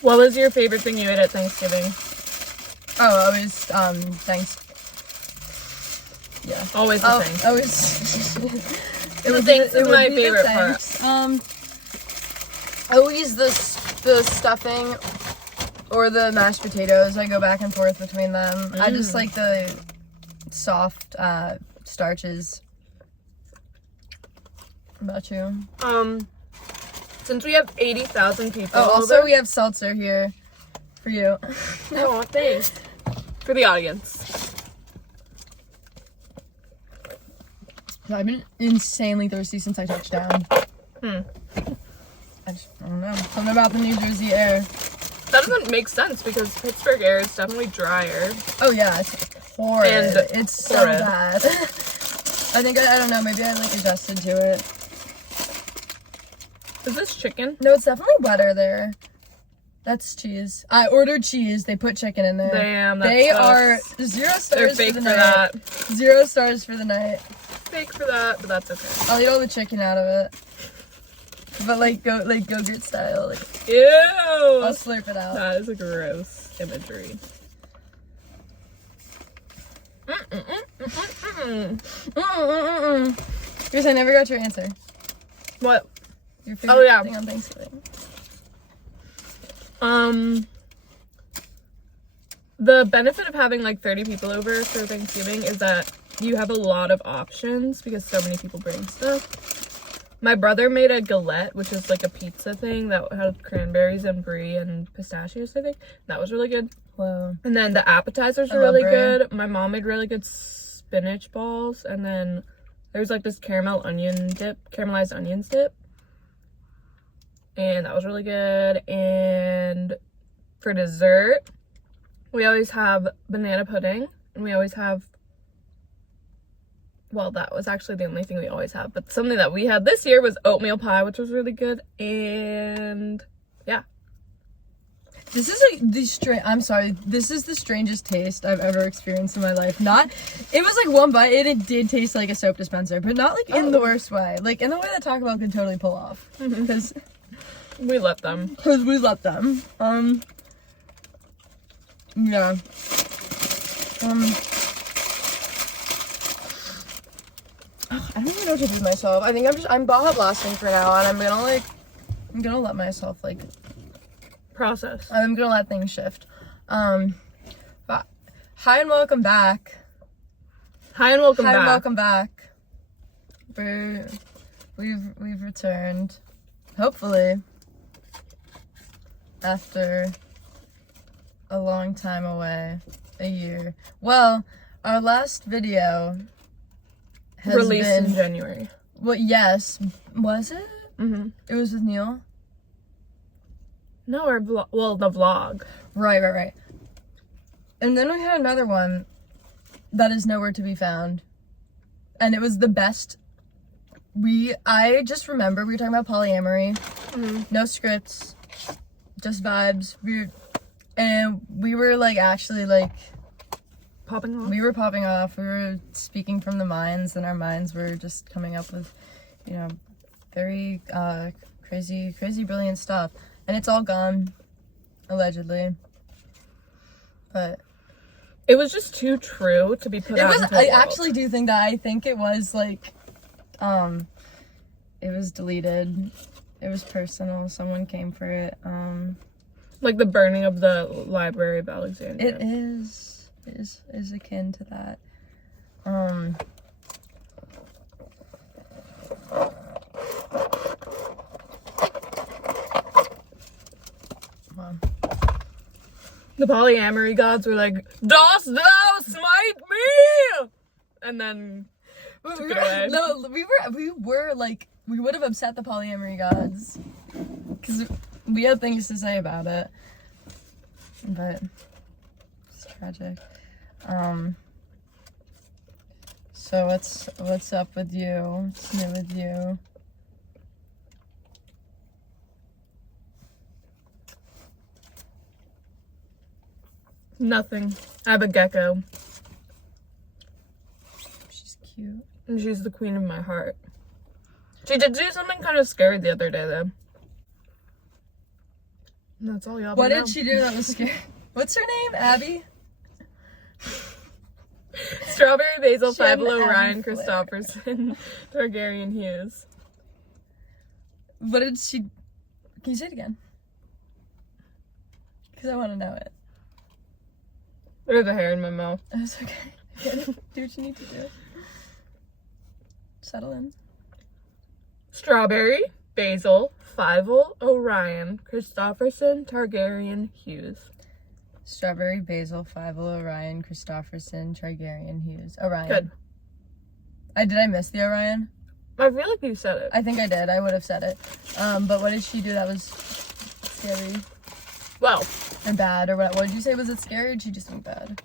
What was your favorite thing you ate at Thanksgiving? Oh, always, thanks. Yeah. Always the thing. Always. Thanks is my favorite part. Always the stuffing or the mashed potatoes. I go back and forth between them. I just like the soft starches. What about you? Since we have 80,000 people. Oh, also we have seltzer here for you. Oh, thanks. For the audience. I've been insanely thirsty since I touched down. I don't know. Something about the New Jersey air. That doesn't make sense because Pittsburgh air is definitely drier. Oh yeah, it's horrid. And it's horrid. so bad. I think I don't know. Maybe I like adjusted to it. Is this chicken? No, it's definitely wetter there. That's cheese. I ordered cheese. They put chicken in there. Damn, that They sucks. are 0 stars They're fake for the for night. that. 0 stars for the night. Fake for that, but that's okay. I'll eat all the chicken out of it. But like Go-Gurt style. Like, Ew! I'll slurp it out. That is a gross imagery. Because I never got your answer. What? Your favorite yeah. thing on Thanksgiving. The benefit of having like 30 people over for Thanksgiving is that you have a lot of options because so many people bring stuff. My brother made a galette, which is like a pizza thing that had cranberries and brie and pistachios, I think. That was really good. Whoa. And then the appetizers were really good. My mom made really good spinach balls. And then there's like this caramelized onions dip. And that was really good. And for dessert, we always have banana pudding. And we always have, well, that was actually the only thing we always have. But something that we had this year was oatmeal pie, which was really good. And yeah. This is I'm sorry. This is the strangest taste I've ever experienced in my life. It was like one bite and it did taste like a soap dispenser, but not like in the worst way. Like in the way that Taco Bell could totally pull off. Because we let them. Yeah. I don't even know what to do with myself. I think I'm Baja blasting for now, and I'm gonna let myself like Process. I'm gonna let things shift. But hi and welcome back. Hi and welcome Hi back. and welcome back. We've returned, hopefully, after a long time away, a year. Well, our last video has released been in January. Well, yes, was it? Mm-hmm. It was with Neil. No, our vlog. Well, the vlog. Right. And then we had another one that is nowhere to be found, and it was the best. I just remember we were talking about polyamory. No scripts, just vibes. We were like actually like Popping off. we were popping off. We were speaking from the minds, and our minds were just coming up with, very crazy, brilliant stuff. And it's all gone, allegedly. But it was just too true to be put out into the I world. actually do think that. I think it was like, it was deleted. It was personal. Someone came for it. Like the burning of the Library of Alexandria. It is akin to that. The polyamory gods were like, "Dost thou smite me?" And then took it away. No, we were like, we would have upset the polyamory gods because we had things to say about it, but it's tragic. So what's up with you? What's new with you? Nothing. I have a gecko. She's cute. And she's the queen of my heart. She did do something kind of scary the other day, though. That's all y'all What know. did she do that was scary? What's her name? Abby? Strawberry Basil, Shem Five Below, Abby Ryan Flair. Christopherson, Targaryen Hughes. What did she... Can you say it again? Because I want to know it. There's a hair in my mouth. It's okay. Get it? Do what you need to do. Settle in. Strawberry, Basil, Fievel, Orion, Christopherson, Targaryen Hughes. Strawberry, Basil, Fievel, Orion, Christopherson, Targaryen, Hughes. Orion. Good. Did I miss the Orion? I feel like you said it. I think I did. I would have said it. But what did she do that was scary Well, or bad or what? What did you say? Was it scary or did she just think bad?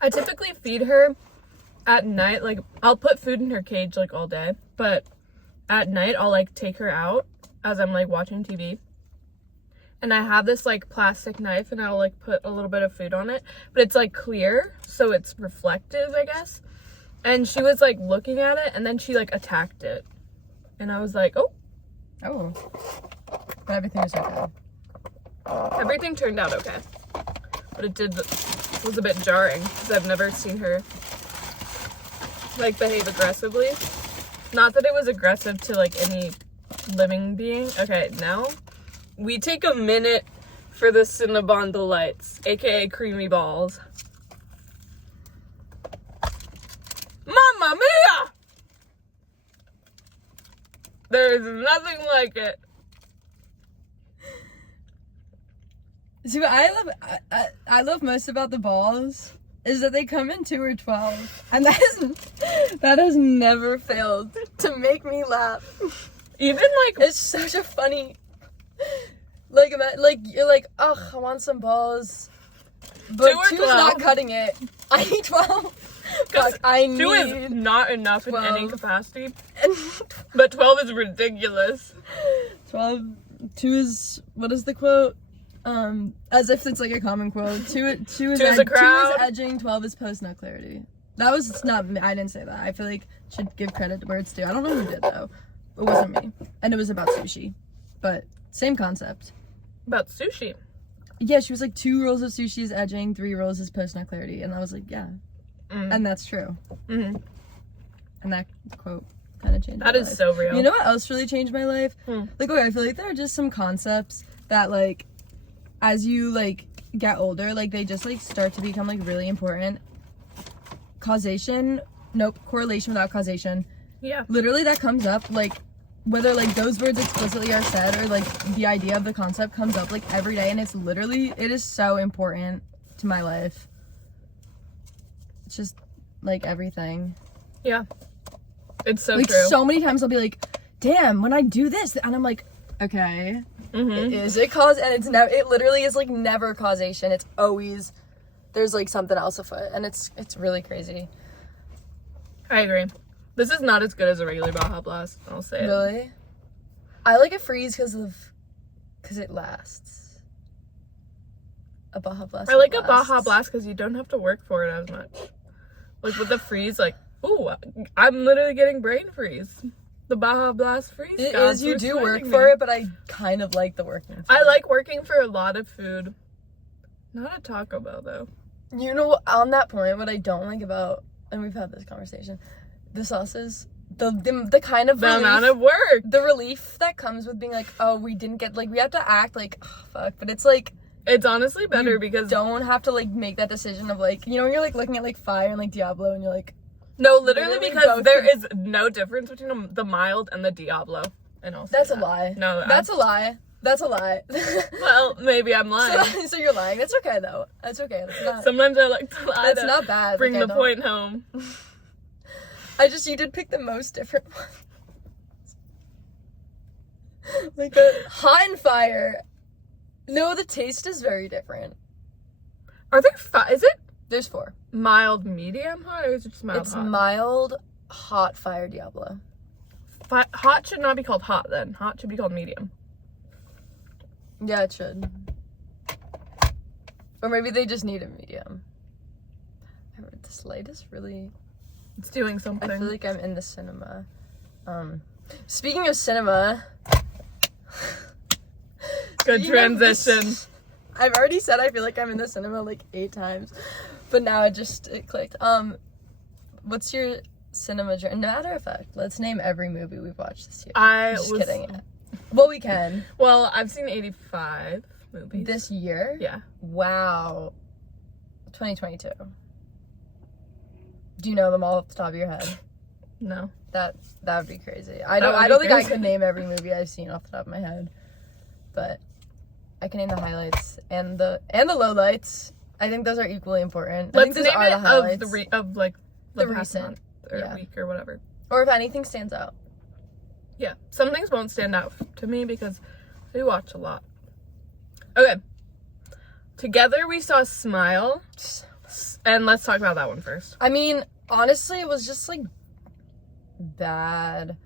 I typically feed her at night. Like, I'll put food in her cage, like, all day. But at night, I'll, like, take her out as I'm, like, watching TV. And I have this, like, plastic knife, and I'll, like, put a little bit of food on it. But it's, like, clear, so it's reflective, I guess. And she was, like, looking at it, and then she, like, attacked it. And I was like, oh. Oh. But everything was okay. Everything turned out okay. But it was a bit jarring, because I've never seen her, like, behave aggressively. Not that it was aggressive to, like, any living being. Okay, now we take a minute for the Cinnabon Delights, aka Creamy Balls. Mamma mia! There is nothing like it. See, what I love most about the balls is that they come in 2 or 12, and that has never failed to make me laugh. Even, like, It's such a funny, like you're like, ugh, I want some balls, but 2 or 2's 12. not cutting it. I need 12. Fuck, I 2 need is not enough in 12. any capacity, and but 12 is ridiculous. 12. 2 is, what is the quote? As if it's like a common quote. 2 is Two is a crowd. 2 is edging, 12 is post nut clarity. That was not me. I didn't say that. I feel like should give credit to where it's due. I don't know who did though. It wasn't me. And it was about sushi. But same concept. About sushi. Yeah, she was like 2 rolls of sushi is edging, 3 rolls is post nut clarity. And I was like, yeah. And that's true. Mm-hmm. And that quote kind of changed That my is life. so real. You know what else really changed my life? Hmm. Like, okay, I feel like there are just some concepts that, like, as you, like, get older, like, they just, like, start to become, like, really important. Causation. Nope. Correlation without causation. Yeah. Literally, that comes up, like, whether, like, those words explicitly are said or, like, the idea of the concept comes up, like, every day. And it's literally, it is so important to my life. It's just, like, everything. Yeah. It's so Like, true. so many times I'll be like, damn, when I do this, and I'm like, okay, Mm-hmm. is it cause? And it's never, it literally is, like, never causation. It's always, there's, like, something else afoot, and it's really crazy. I agree. This is not as good as a regular Baja Blast, I'll say it. Really? I like a freeze because it lasts. A Baja Blast. I like a lasts. Baja Blast because you don't have to work for it as much. Like, with the freeze, like, ooh, I'm literally getting brain freeze. The Baja Blast freeze. It gods is, you were do work smiting for me. it, but I kind of like the working for I it. like working for a lot of food. Not at Taco Bell, though. You know, on that point, what I don't like about, and we've had this conversation, the sauces, the kind of The relief, amount of work. the relief that comes with being like, oh, we didn't get, like, we have to act like, oh, fuck, but it's like, It's honestly better you because don't have to, like, make that decision of, like, you know, when you're, like, looking at, like, Fire and, like, Diablo, and you're like, no, literally literally because both there can- is no difference between the mild and the Diablo. And I'll say that's a that. lie. No, That's a lie. That's a lie. well, maybe I'm lying. so you're lying. That's okay, though. That's okay. That's not, Sometimes I like to lie. that's to not bad. Bring Like, I the don't- point home. you did pick the most different ones. Like a hot and fire. No, the taste is very different. Are there is it There's 4. mild, medium hot, or is it just mild It's hot? mild, hot fire Diablo. Hot should not be called hot then. Hot should be called medium. Yeah, it should. Or maybe they just need a medium. This light is really... It's doing something. I feel like I'm in the cinema. Speaking of cinema, Good transition. I've already said I feel like I'm in the cinema like 8 times, but now it clicked. What's your cinema journey? Matter of fact, let's name every movie we've watched this year. Just kidding. Well, we can. Well, I've seen 85 movies. This year? Yeah. Wow. 2022. Do you know them all off the top of your head? No. That would be crazy. I don't think I could name every movie I've seen off the top of my head, but I can name the highlights and the lowlights. I think those are equally important. I think those are the highlights of like the recent month or week or whatever. Or if anything stands out. Yeah, some things won't stand out to me because we watch a lot. Okay. Together we saw Smile, and let's talk about that one first. I mean, honestly, it was just like bad.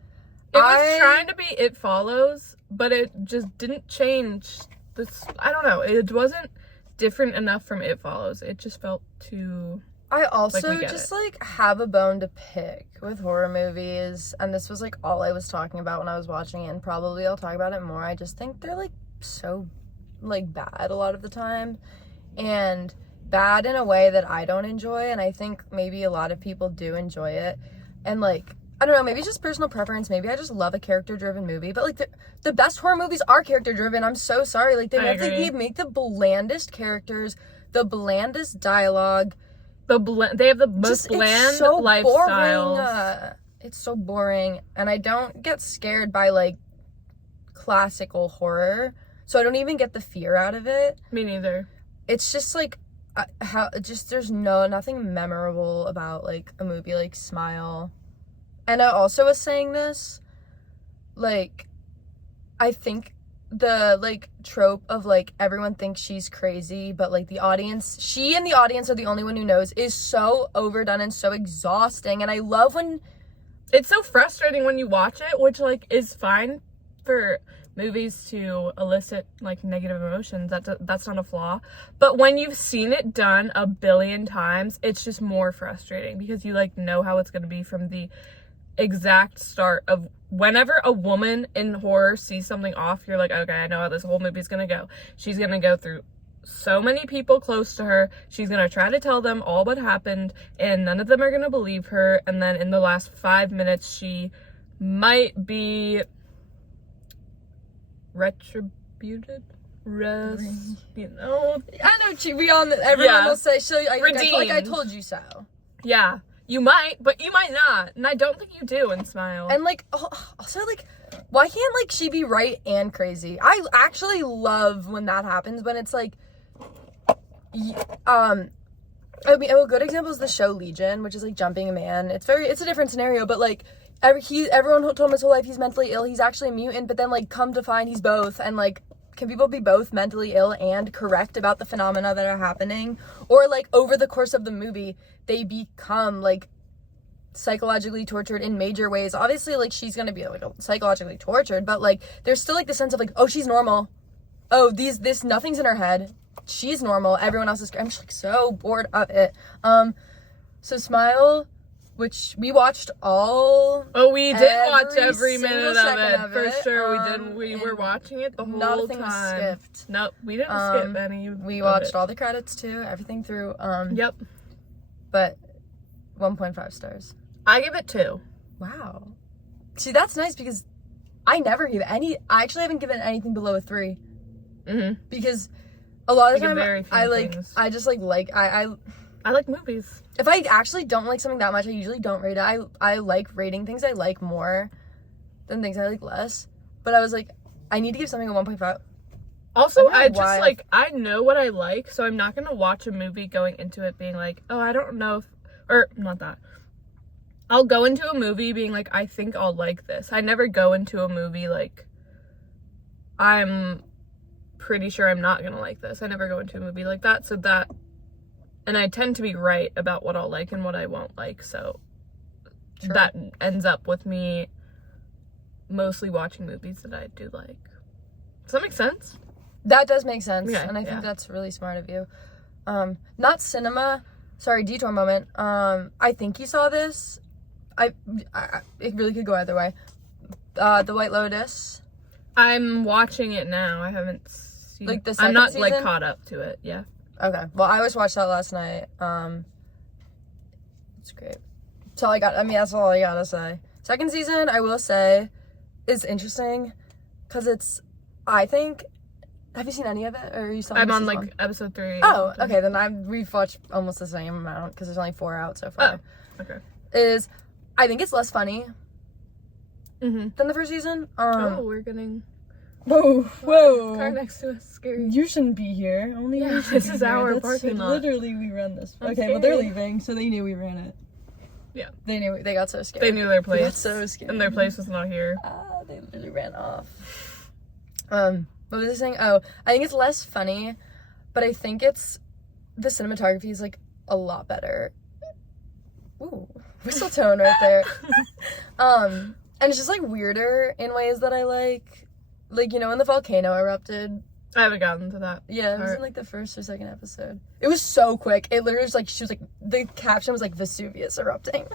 It was trying to be It Follows, but it just didn't change this. I don't know. It wasn't different enough from It Follows. It just felt too. I also just like have a bone to pick with horror movies, and this was like all I was talking about when I was watching it, and probably I'll talk about it more. I just think they're like so like bad a lot of the time, and bad in a way that I don't enjoy, and I think maybe a lot of people do enjoy it. And like, I don't know, maybe it's just personal preference. Maybe I just love a character-driven movie. But like the best horror movies are character-driven. I'm so sorry. Like they make the blandest characters, the blandest dialogue. They have the most bland lifestyles. It's so boring, and I don't get scared by like classical horror, so I don't even get the fear out of it. Me neither. It's just like there's nothing memorable about like a movie like Smile. And I also was saying this, like, I think the like trope of like everyone thinks she's crazy, but like she and the audience are the only one who knows, is so overdone and so exhausting. And I love when it's so frustrating when you watch it, which like is fine for movies to elicit like negative emotions. That's not a flaw. But when you've seen it done a billion times, it's just more frustrating because you like know how it's going to be from the exact start of whenever a woman in horror sees something off, you're like, okay, I know how this whole movie's gonna go. She's gonna go through so many people close to her. She's gonna try to tell them all what happened, and none of them are gonna believe her. And then in the last 5 minutes, she might be retributed. You know, I know everyone will say, I told you so. Yeah. You might, but you might not. And I don't think you do in Smile. And, like, also, like, why can't, like, she be right and crazy? I actually love when that happens, when it's, like, I mean, a good example is the show Legion, which is, like, jumping a man. It's a different scenario, but, like, everyone told him his whole life he's mentally ill, he's actually a mutant, but then, like, come to find he's both, and, like, can people be both mentally ill and correct about the phenomena that are happening? Or, like, over the course of the movie, they become, like, psychologically tortured in major ways. Obviously, like, she's gonna be, like, psychologically tortured, but, like, there's still, like, the sense of, like, oh, she's normal. Oh, nothing's in her head. She's normal. Everyone else is... I'm just, like, so bored of it. So Smile, which we watched all... Oh, we did watch every minute of it. For sure, we did. We were watching it the whole time. Nothing was skipped. Nope, we didn't skip any. We watched all the credits, too. Everything through. Yep. But 1.5 stars. I give it 2. Wow. See, that's nice because I never give I actually haven't given anything below a 3. Mm-hmm. Because a lot of the time, I like movies. If I actually don't like something that much, I usually don't rate it. I like rating things I like more than things I like less. But I was like, I need to give something a 1.5. Also, I know what I like, so I'm not going to watch a movie going into it being like, oh, I don't know or not that. I'll go into a movie being like, I think I'll like this. I never go into a movie like, I'm pretty sure I'm not going to like this. I never go into a movie like that, and I tend to be right about what I'll like and what I won't like, so True. That ends up with me mostly watching movies that I do like. Does that make sense? That does make sense, yeah, and I think that's really smart of you. Not cinema. Sorry, detour moment. I think you saw this. It really could go either way. The White Lotus. I'm watching it now. I haven't seen Like the I'm second not season? like caught up to it. Yeah. Okay. Well, I just watched that last night. It's great. That's all I got. I mean, that's all I gotta say. Second season, I will say, is interesting because it's. I think. Have you seen any of it, or are you still? I'm on season like one? episode 3. Oh, okay. Then we've watched almost the same amount because there's only 4 out so far. Oh, okay. I think it's less funny Mm-hmm. than the first season. We're getting Whoa. car next to us. Scary. You shouldn't be here. Only Yeah, you should this be is here. our That's parking lot. Literally, we run this. I'm Okay, well, they're scared. leaving, so they knew we ran it. Yeah. They knew. They got so scared. They knew their They got place. so scared. And their place was not here. They literally ran off. What was I saying? Oh, I think it's less funny, but I think the cinematography is like a lot better. Ooh, whistle tone right there. And it's just like weirder in ways that I like. Like, you know, when the volcano erupted. I haven't gotten to that. Yeah, it was part. in like the first or second episode. It was so quick. It literally was like, she was like, the caption was like Vesuvius erupting.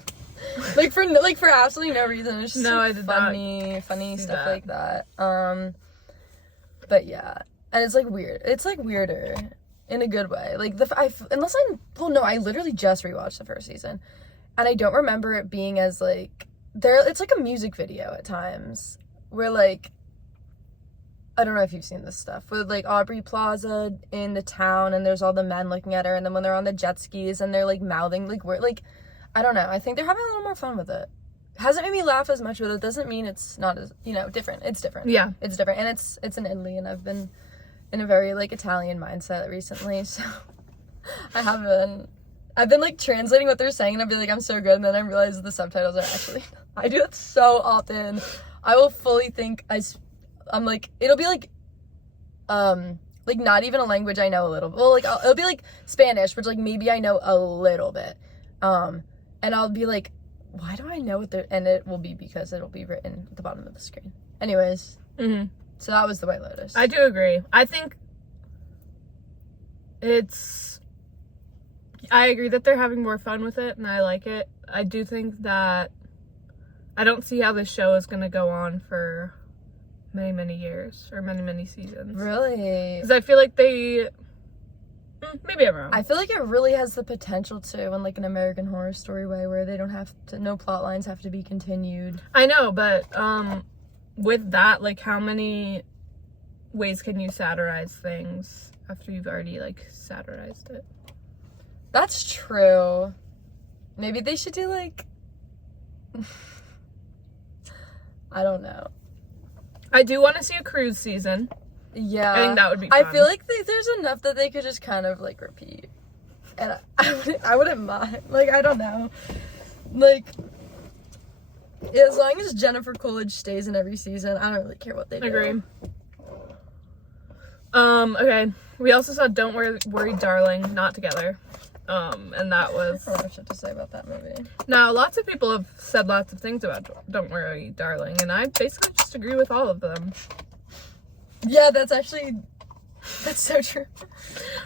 like for absolutely no reason. It was just No, like, I did funny see stuff that. like that. But yeah, and it's like weird. It's like weirder in a good way. Like I literally just rewatched the first season, and I don't remember it being as like it's like a music video at times where like. I don't know if you've seen this stuff with like Aubrey Plaza in the town and there's all the men looking at her, and then when they're on the jet skis and they're like mouthing like we're like I don't know, I think they're having a little more fun with it. Hasn't made me laugh as much, but it doesn't mean it's not as, you know, different. It's different. Yeah. It's different, and it's in Italy, and I've been in a very like Italian mindset recently, so I've been like translating what they're saying and I'll be like, I'm so good, and then I realize the subtitles are actually I do that so often. I will fully think I'm like, it'll be like not even a language I know a little bit. Well, like, it'll be like Spanish, which like maybe I know a little bit. And I'll be like, why do I know what they're, and it will be because it'll be written at the bottom of the screen. Anyways. Mm-hmm. So that was the White Lotus. I do agree. I think I agree that they're having more fun with it, and I like it. I do think that I don't see how this show is going to go on for many, many years or many, many seasons. Really? Because I feel like maybe I'm wrong. I feel like it really has the potential to in like an American Horror Story way where they don't have to, no plot lines have to be continued. I know, but with that, like, how many ways can you satirize things after you've already like satirized it? That's true. Maybe they should do like I don't know. I do want to see a cruise season. Yeah. I think that would be fun. I feel like there's enough that they could just kind of like repeat. And I wouldn't mind. Like, I don't know. Like, as long as Jennifer Coolidge stays in every season, I don't really care what they do. Agree. Okay. We also saw Don't Worry Darling, not together. And that was... I don't have shit to say about that movie. Now, lots of people have said lots of things about Don't Worry Darling, and I basically just agree with all of them. Yeah, that's so true.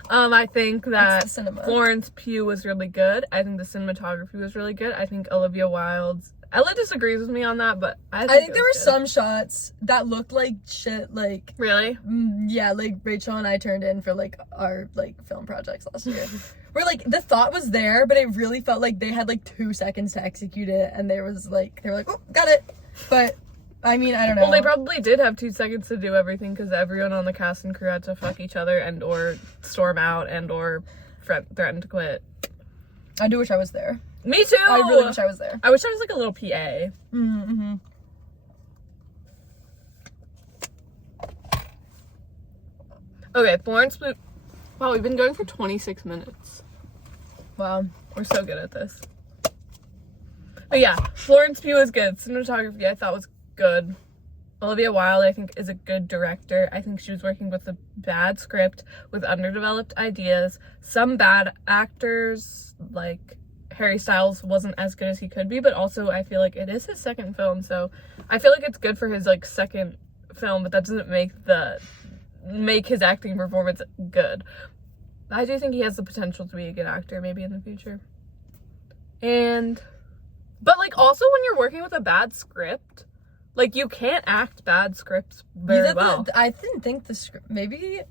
I think that It's the cinema. Florence Pugh was really good. I think the cinematography was really good. I think Olivia Wilde's... Ella disagrees with me on that, but I think there were some shots that looked like shit, like... Really? Yeah, like Rachel and I turned in for like our like film projects last year. Where like the thought was there, but it really felt like they had like 2 seconds to execute it, and they were like, oh, got it. But I mean, I don't know. Well, they probably did have 2 seconds to do everything because everyone on the cast and crew had to fuck each other and or storm out and or threaten to quit. I do wish I was there. Me too! I really wish I was there. I wish I was like a little PA. Mm-hmm. Okay, Florence Pugh. Wow, we've been going for 26 minutes. Wow. We're so good at this. But yeah, Florence Pugh is good. Cinematography I thought was good. Olivia Wilde I think is a good director. I think she was working with a bad script with underdeveloped ideas. Some bad actors, like Harry Styles wasn't as good as he could be, but also I feel like it is his second film, so I feel like it's good for his like second film, but that doesn't make his acting performance good. I do think he has the potential to be a good actor maybe in the future. But like also when you're working with a bad script, Like, you can't act bad scripts very well. I didn't think the script, maybe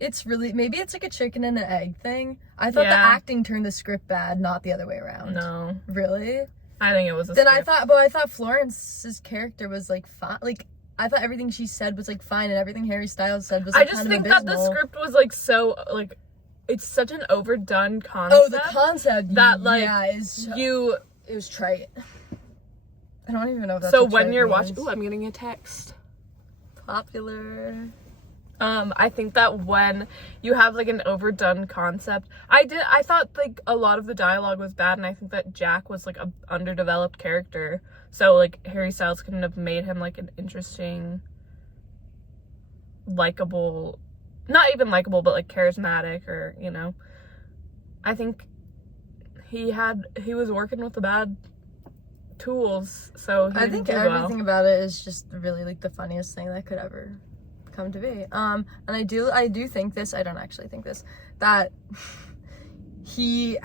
it's like a chicken and an egg thing. I thought the acting turned the script bad, not the other way around. No. Really? I think it was a Then script. I thought Florence's character was like fine. Like, I thought everything she said was like fine, and everything Harry Styles said was like I just kind of think that abysmal. the script was like so, like, it's such an overdone concept. Oh, the concept that, like, it was trite. I don't even know if that's so what when trite you're means. watching, ooh, I'm getting a text. Popular. I think that when you have like an overdone concept, I thought like a lot of the dialogue was bad, and I think that Jack was like a underdeveloped character, so like Harry Styles couldn't have made him like an interesting, likable, not even likable, but like charismatic, or, you know, I think he was working with the bad tools, so I think everything about it is just really like the funniest thing that could ever come to be. And I do think this, I don't actually think this, that he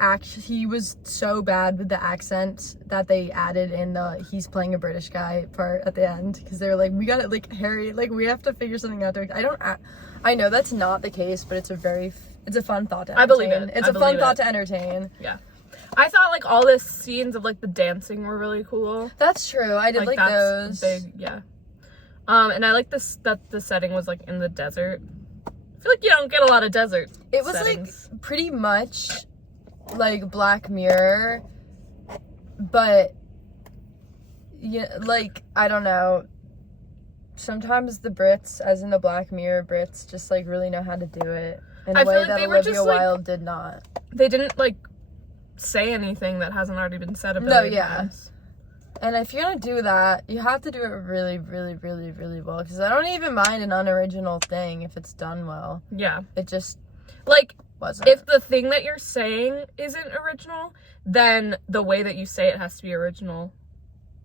was so bad with the accent that they added in the he's playing a British guy part at the end, because they were like, we got it, like, Harry, like, we have to figure something out. I know that's not the case, but it's a fun thought to entertain. I believe it. It's a fun thought to entertain. Yeah. I thought like all the scenes of like the dancing were really cool. That's true. I did like those. Big, yeah. And I like this, that the setting was like in the desert. I feel like you don't get a lot of desert It was settings. like pretty much like Black Mirror, but yeah, like, I don't know. Sometimes the Brits, as in the Black Mirror Brits, just like really know how to do it in a way like that they were Olivia just, like, Wilde did not. They didn't like say anything that hasn't already been said about No, yeah. And if you're gonna do that, you have to do it really, really, really, really well. Because I don't even mind an unoriginal thing if it's done well. Yeah. It just like wasn't. If the thing that you're saying isn't original, then the way that you say it has to be original.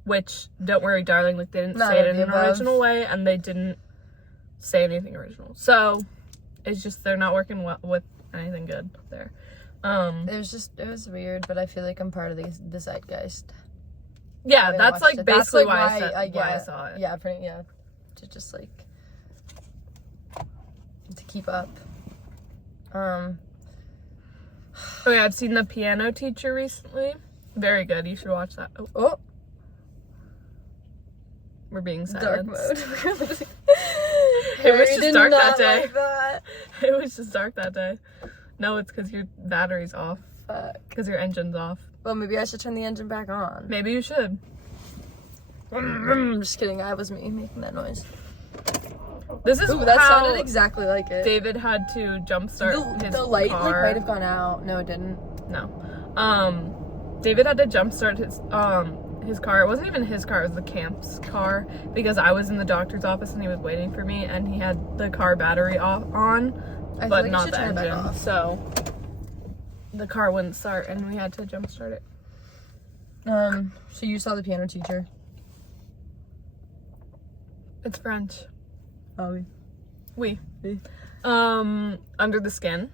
Which, don't worry, darling, like, they didn't say it in an original way, and they didn't say anything original. So it's just they're not working with anything good there. It was weird, but I feel like I'm part of the zeitgeist. Yeah, that's like basically why I saw it. Yeah, to just like to keep up. Oh yeah, I've seen The Piano Teacher recently. Very good. You should watch that. Oh. We're being Dark silenced. mode. It was just dark that day. Like that. It was just dark that day. No, it's because your battery's off. Fuck. Because your engine's off. Well, maybe I should turn the engine back on. Maybe you should. I'm just kidding. I was me making that noise. This is that how sounded exactly like it. David had to jumpstart his the light car. like might have gone out. No, it didn't. No. David had to jumpstart his car. It wasn't even his car, it was the camp's car, because I was in the doctor's office and he was waiting for me, and he had the car battery on, but like not the engine. So the car wouldn't start and we had to jumpstart it. So you saw The Piano Teacher? It's French. Oh, Oui. Under the Skin.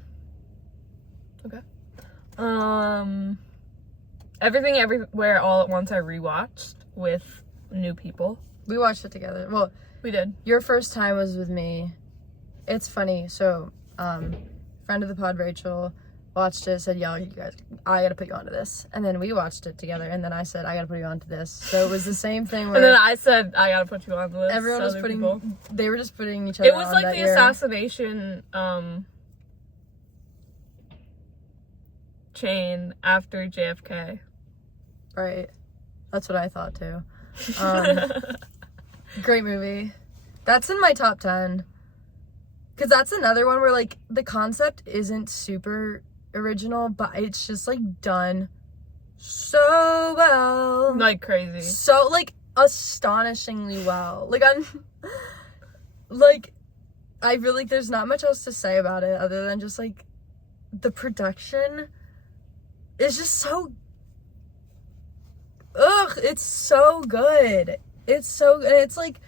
Okay. Everything Everywhere All at Once I rewatched with new people. We watched it together. Well, we did. Your first time was with me. It's funny. So, friend of the pod, Rachel, watched it, said, "Yo, you guys, I gotta put you onto this." And then we watched it together, and then I said, "I gotta put you onto this." So it was the same thing where and then I said, "I gotta put you onto this." Everyone was they were just putting each other on. It was like the assassination chain after JFK. Right. That's what I thought too. Great movie. That's in my top 10. Because that's another one where, like, the concept isn't super original, but it's just, like, done so well. Like, crazy. So, like, astonishingly well. Like, I feel like there's not much else to say about it other than just, like, the production is just so... it's so good. It's so good. It's, like,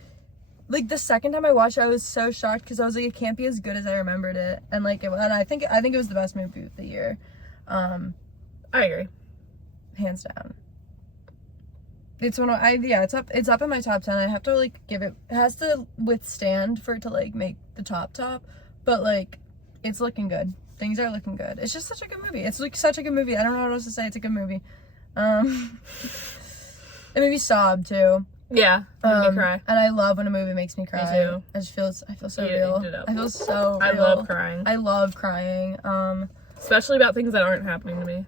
the second time I watched it, I was so shocked because I was like, it can't be as good as I remembered it, and like, and I think it was the best movie of the year. I agree, hands down. It's one of it's up in my top 10. I have to like give it has to withstand for it to like make the top, but like it's looking good. Things are looking good. It's just such a good movie. It's like such a good movie. I don't know what else to say. It's a good movie. The movie Sob too. Yeah, made me cry. And I love when a movie makes me cry. Me too. I feel so real. I feel so real. I love crying. I love crying. Especially about things that aren't happening to me.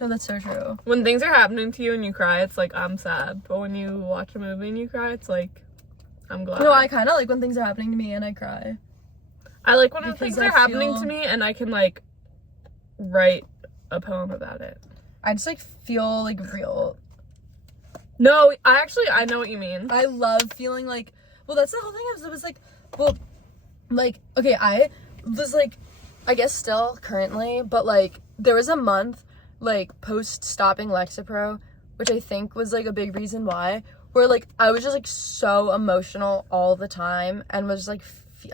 No, that's so true. When things are happening to you and you cry, it's like, I'm sad. But when you watch a movie and you cry, it's like, I'm glad. No, I kind of like when things are happening to me and I cry. I like when things are happening to me and I can, like, write a poem about it. I just, like, feel, like, real. No, I know what you mean. I love feeling, like, well, that's the whole thing. I was like, well, like, okay, I was, like, I guess still currently, but, like, there was a month, like, post stopping Lexapro, which I think was, like, a big reason why, where, like, I was just, like, so emotional all the time and was, like,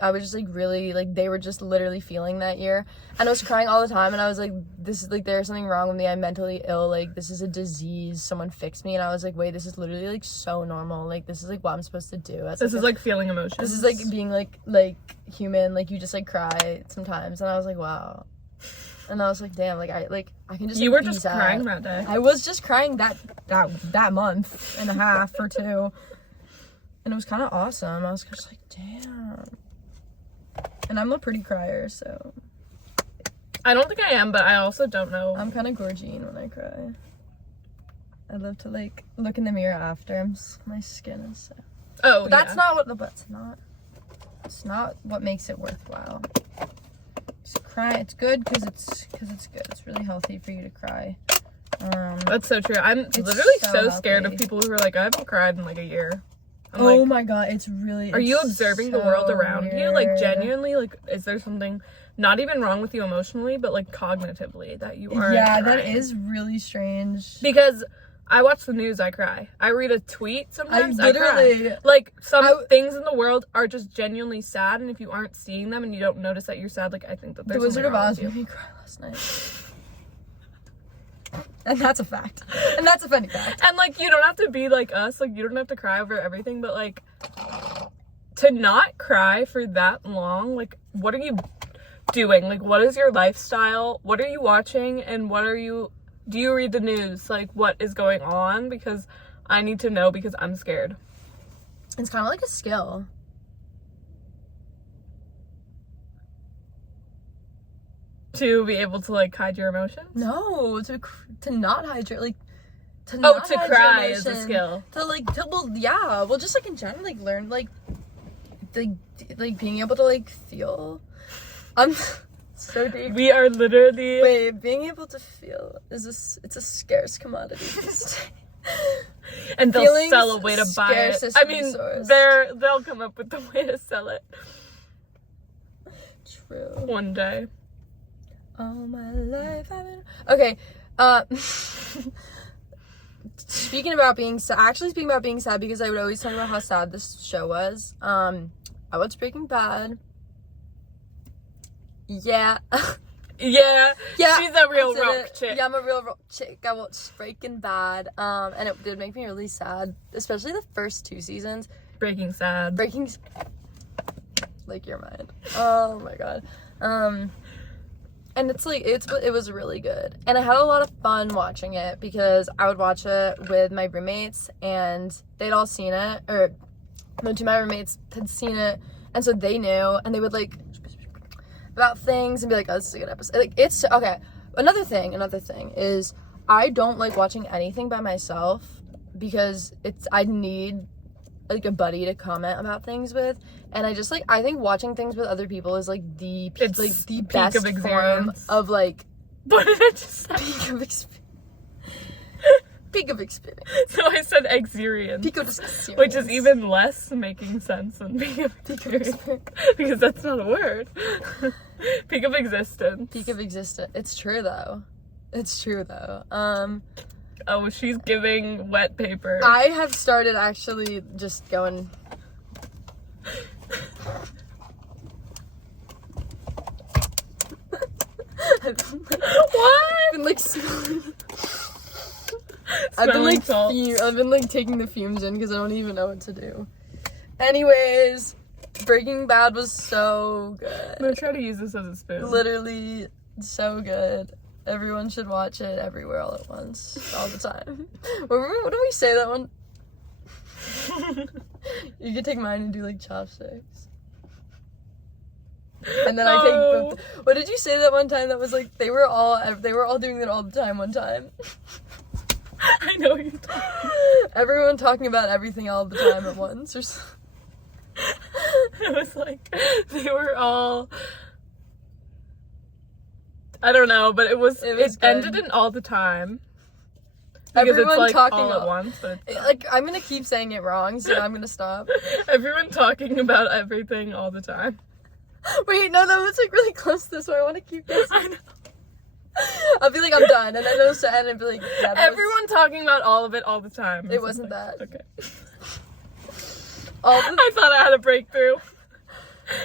I was just, like, really, like, they were just literally feeling that year, and I was crying all the time, and I was, like, this is, like, there's something wrong with me, I'm mentally ill, like, this is a disease, someone fix me, and I was, like, wait, this is literally, like, so normal, like, this is, like, what I'm supposed to do. This is, like, feeling emotions. This is, like, being, like, human, like, you just, like, cry sometimes, and I was, like, wow, and I was, like, damn, like, I can just, you like, were just crying that day. I was just crying that month and a half or two, and it was kind of awesome. I was just, like, damn. And I'm a pretty crier, so. I don't think I am, but I also don't know. I'm kind of gorgine when I cry. I love to, like, look in the mirror after. My skin is so. Oh, but that's not what it's not what makes it worthwhile. Just cry. It's good because it's good. It's really healthy for you to cry. That's so true. I'm literally so scared of healthy. people who are like, I haven't cried in, like, a year. I'm oh like, my god, it's really. Are you observing the world around you? Like, genuinely, like, is there something not even wrong with you emotionally, but, like, cognitively that you are? Yeah, crying? that is really strange. Because I watch the news, I cry. I read a tweet sometimes, I cry. Like, things in the world are just genuinely sad, and if you aren't seeing them and you don't notice that you're sad, like, I think that there's The Wizard of Oz made me cry last night. And that's a fact. And that's a funny fact. And, like, you don't have to be like us. Like, you don't have to cry over everything. But, like, to not cry for that long, like, what are you doing? Like, what is your lifestyle? What are you watching? And do you read the news? Like, what is going on? Because I need to know because I'm scared. It's kind of like a skill. To be able to, like, hide your emotions? No, to not hide your, like, to not to hide cry your is a skill. Well, just, like, in general, like, learn, like, being able to, like, feel. I'm so deep. We are literally... Wait, being able to feel it's a scarce commodity these days. And they'll sell a way to buy it. I mean, resource. they'll come up with the way to sell it. True. One day. All my life I've been... Okay, speaking about being sad, because I would always talk about how sad this show was, I watched Breaking Bad. Yeah. Yeah. Yeah. She's a real rock chick. Yeah, I'm a real rock chick. I watched Breaking Bad, and it did make me really sad, especially the first 2 seasons. Breaking sad. Like your mind. Oh my god. And it's like, it was really good. And I had a lot of fun watching it because I would watch it with my roommates and they'd all seen it, or no, 2 of my roommates had seen it, and so they knew, and they would like about things and be like, oh, this is a good episode. Like, it's okay. Another thing is I don't like watching anything by myself because I need like a buddy to comment about things with, and I just like, I think watching things with other people is like the best form of like what did I just say? Peak of experience. So I said experience, which is even less making sense than peak of experience because that's not a word. Peak of existence. It's true though. Oh, she's giving wet paper. I have started actually just going. What? Been like smelling. I've been like salt. I've been like taking the fumes in because I don't even know what to do. Anyways, Breaking Bad was so good. I'm gonna try to use this as a spoon. Literally so good. Everyone should watch it everywhere all at once, all the time. What do we say that one? You could take mine and do like chopsticks. And then I take. What did you say that one time? That was like they were all doing that all the time. One time. I know what you're talking. Everyone talking about everything all the time at once, or. It was like they were all. I don't know, but it ended in all the time. Because Everyone it's like talking all at once. But like I'm gonna keep saying it wrong, so I'm gonna stop. Everyone talking about everything all the time. Wait, no, that was like really close to this, so I want to keep this. I know. I'll be like, I'm done, and then it'll end and be like, yeah. Everyone talking about all of it all the time. It wasn't that. Okay. I thought I had a breakthrough.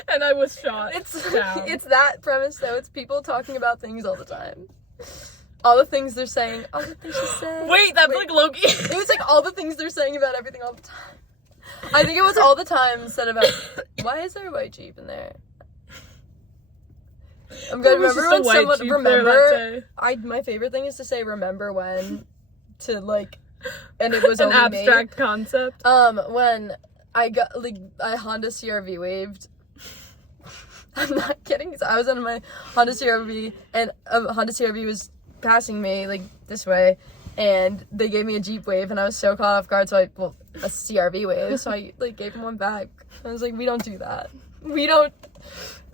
And I was shot. Down. It's that premise though. It's people talking about things all the time. All the things they're saying. All the things she's saying. Wait, that's like Loki. It was like all the things they're saying about everything all the time. I think it was all the time instead of why is there a white Jeep in there? I'm gonna remember when someone remember. My favorite thing is to say remember when to like, and it was an only abstract concept. When I got like I Honda CRV waved. I'm not kidding. I was on my Honda CRV and a Honda CRV was passing me like this way, and they gave me a Jeep wave, and I was so caught off guard. So a CRV wave. So I like gave him one back. I was like, we don't do that. We don't.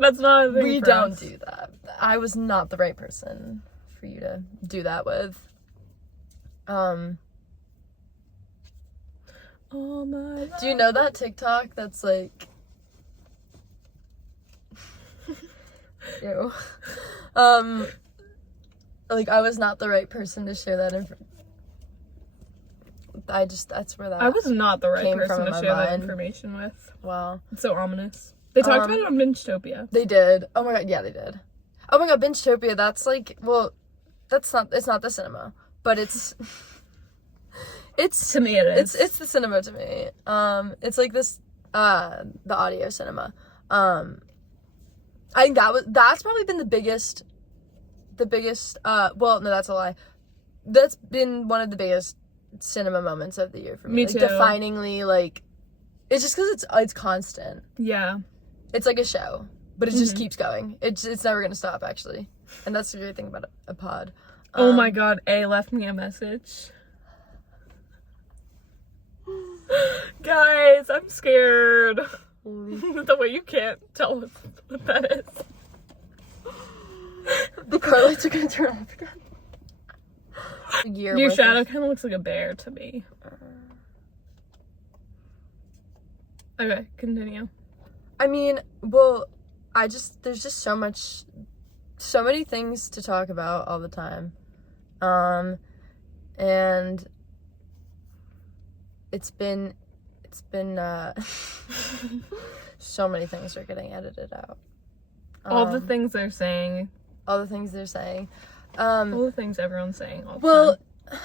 That's not a thing. We don't do that. I was not the right person for you to do that with. Oh my. Do you know that TikTok that's like. Ew. Like I was not the right person to share that that's where that I was not the right came person from to in my share that mind. information with. Wow. It's so ominous. They talked about it on Bingetopia. They did. Oh my god, yeah, they did. Oh my god, Bingetopia, that's like, well, it's not the cinema, but it's to me it is. It's the cinema to me. It's like this the audio cinema. I think that's probably been the biggest well, no, that's a lie. That's been one of the biggest cinema moments of the year for me. Me like, too. Definingly, like, it's just because it's constant. Yeah. It's like a show, but it just keeps going. It's never gonna stop, actually. And that's the great thing about a pod. Oh my god, A left me a message. Guys, I'm scared. The way you can't tell what that is. The car lights are gonna turn off again. Your shadow kind of looks like a bear to me. Okay, continue. I mean, well, there's just so many things to talk about all the time. And it's been so many things are getting edited out. All the things they're saying. All the things they're saying. All the things everyone's saying all the time.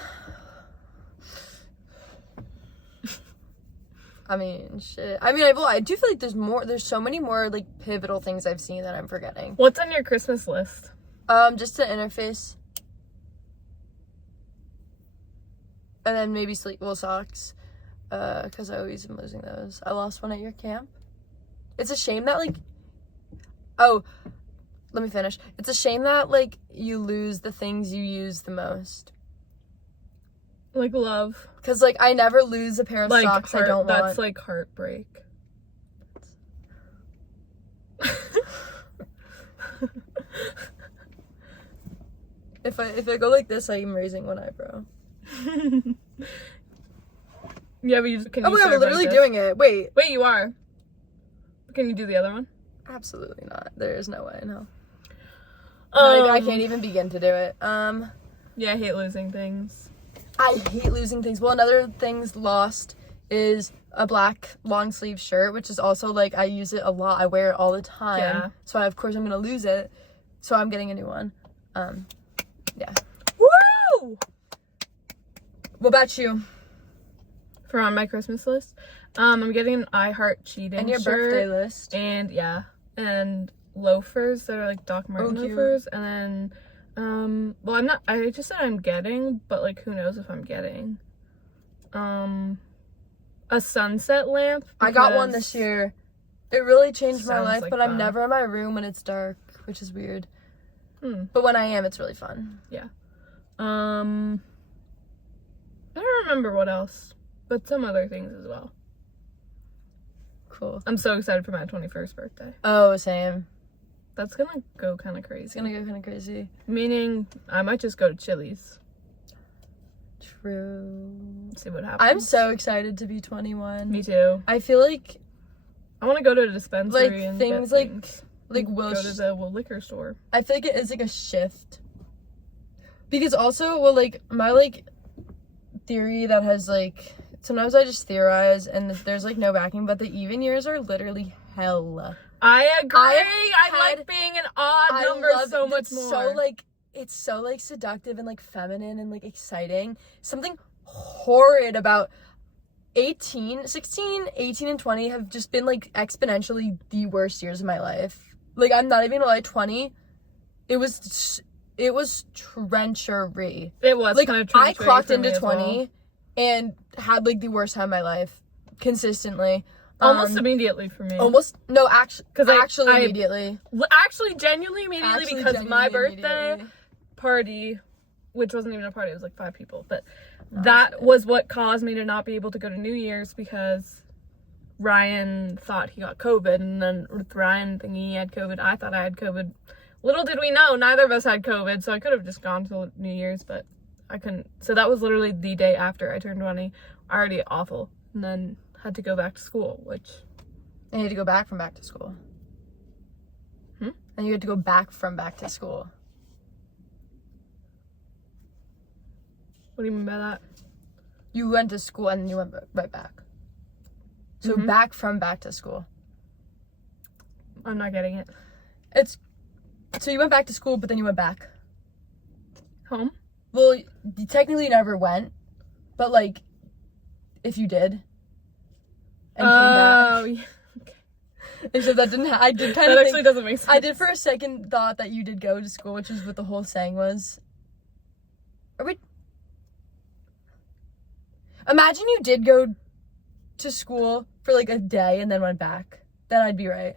I mean, shit. I mean, I do feel like there's so many more, like, pivotal things I've seen that I'm forgetting. What's on your Christmas list? Just the interface. And then maybe sleepable socks. Because I always am losing those. I lost one at your camp. It's a shame that, like... Oh, let me finish. It's a shame that, like, you lose the things you use the most. Like love. Because, like, I never lose a pair of socks I don't want. That's, like, heartbreak. If I go like this, I am raising one eyebrow. Yeah, but can you oh my god, we're literally doing it. Wait, you are. Can you do the other one? Absolutely not. There is no way, no. I can't even begin to do it. Yeah, I hate losing things. I hate losing things. Well, another thing's lost is a black long sleeve shirt, which is also, like, I use it a lot. I wear it all the time. Yeah. So, of course, I'm going to lose it. So, I'm getting a new one. Yeah. Woo! What about you? For on my Christmas list, I'm getting an I Heart Cheating And your shirt, birthday list. and and loafers that are like Doc Marten loafers, and then well, I'm not. I just said I'm getting, but like who knows if I'm getting a sunset lamp. I got one this year. It really changed my Sounds life, like but I'm fun. never in my room when it's dark, which is weird. But when I am, it's really fun. Yeah. I don't remember what else, but some other things as well. Cool. I'm so excited for my 21st birthday. Oh, same. That's gonna go kind of crazy. It's gonna go kind of crazy. Meaning, I might just go to Chili's. True. See what happens. I'm so excited to be 21. Me too. I feel like I want to go to a dispensary Like, and things get like- things. will go to the liquor store. I feel like it is like a shift. Because also, well, like my like theory that has like sometimes I just theorize and there's like no backing, but the even years are literally hell. I agree. I had- like being an odd number so much more. So like it's so like seductive and like feminine and like exciting. Something horrid about 16, 18, and 20 have just been like exponentially the worst years of my life. Like I'm not even gonna lie, 20, it was trenchery. It was Like kind of I clocked for me into as 20 well. and had like the worst time of my life consistently. Almost immediately for me. Actually I- immediately. Actually, genuinely immediately, because my birthday party, which wasn't even a party, it was like 5 people, but that was what caused me to not be able to go to New Year's, because Ryan thought he got COVID, and then with Ryan thinking he had COVID, I thought I had COVID. Little did we know, neither of us had COVID, so I could have just gone to New Year's, but I couldn't. So that was literally the day after I turned 20. Already awful. And then had to go back to school, which... And you had to go back from back to school. And you had to go back from back to school. What do you mean by that? You went to school and then you went right back. So back from back to school. I'm not getting it. So you went back to school, but then you went back. Home? Well, you technically never went, but like, if you did, and came back. Yeah. Except that didn't. I did kind That of. actually doesn't make sense. I did for a second thought that you did go to school, which is what the whole saying was. Imagine you did go to school for like a day and then went back. Then I'd be right.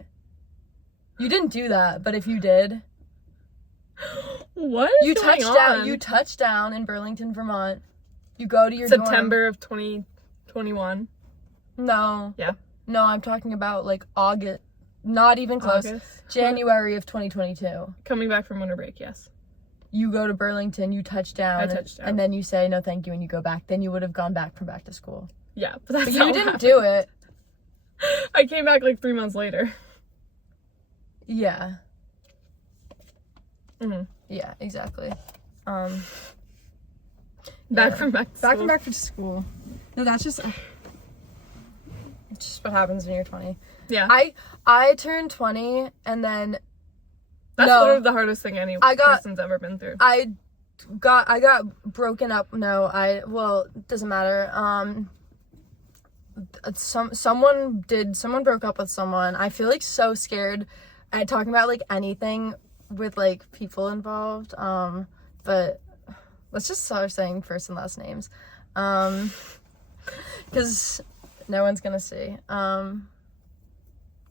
You didn't do that, but if you did, What is you going touched down. on? You touched down in Burlington, Vermont. You go to your dorm. September of 2021. No. Yeah. No, I'm talking about like August. Not even close. August. January of 2022. Coming back from winter break, yes. You go to Burlington, you touch down, I touched down. and then you say no thank you and you go back. Then you would have gone back from back to school. Yeah, but that's But not you what didn't happened. do it. I came back like 3 months later. Yeah. Mm-hmm. Yeah, exactly. Back from back to school. back to school. No, that's just it's just what happens when you're 20. Yeah. I turned 20 and then That's no. literally the hardest thing any person's ever been through. I got broken up. No, it doesn't matter. Someone broke up with someone. I feel like so scared at talking about like anything with like people involved. But let's just start saying first and last names. Because no one's gonna see. And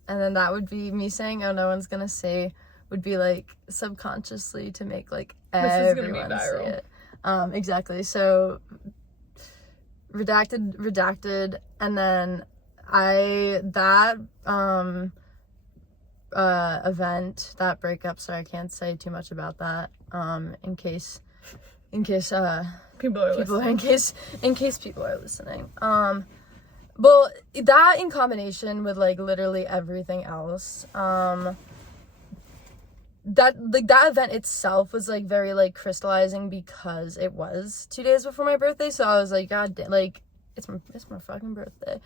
then that would be me saying, oh, no one's gonna see, would be like subconsciously to make like This is gonna be everyone see viral. it. Exactly. So redacted, and then event, that breakup, sorry, I can't say too much about that. In case People are listening. in case people are listening. Well, that in combination with like literally everything else, that event itself was like very like crystallizing because it was 2 days before my birthday. So I was like, God, like it's my fucking birthday.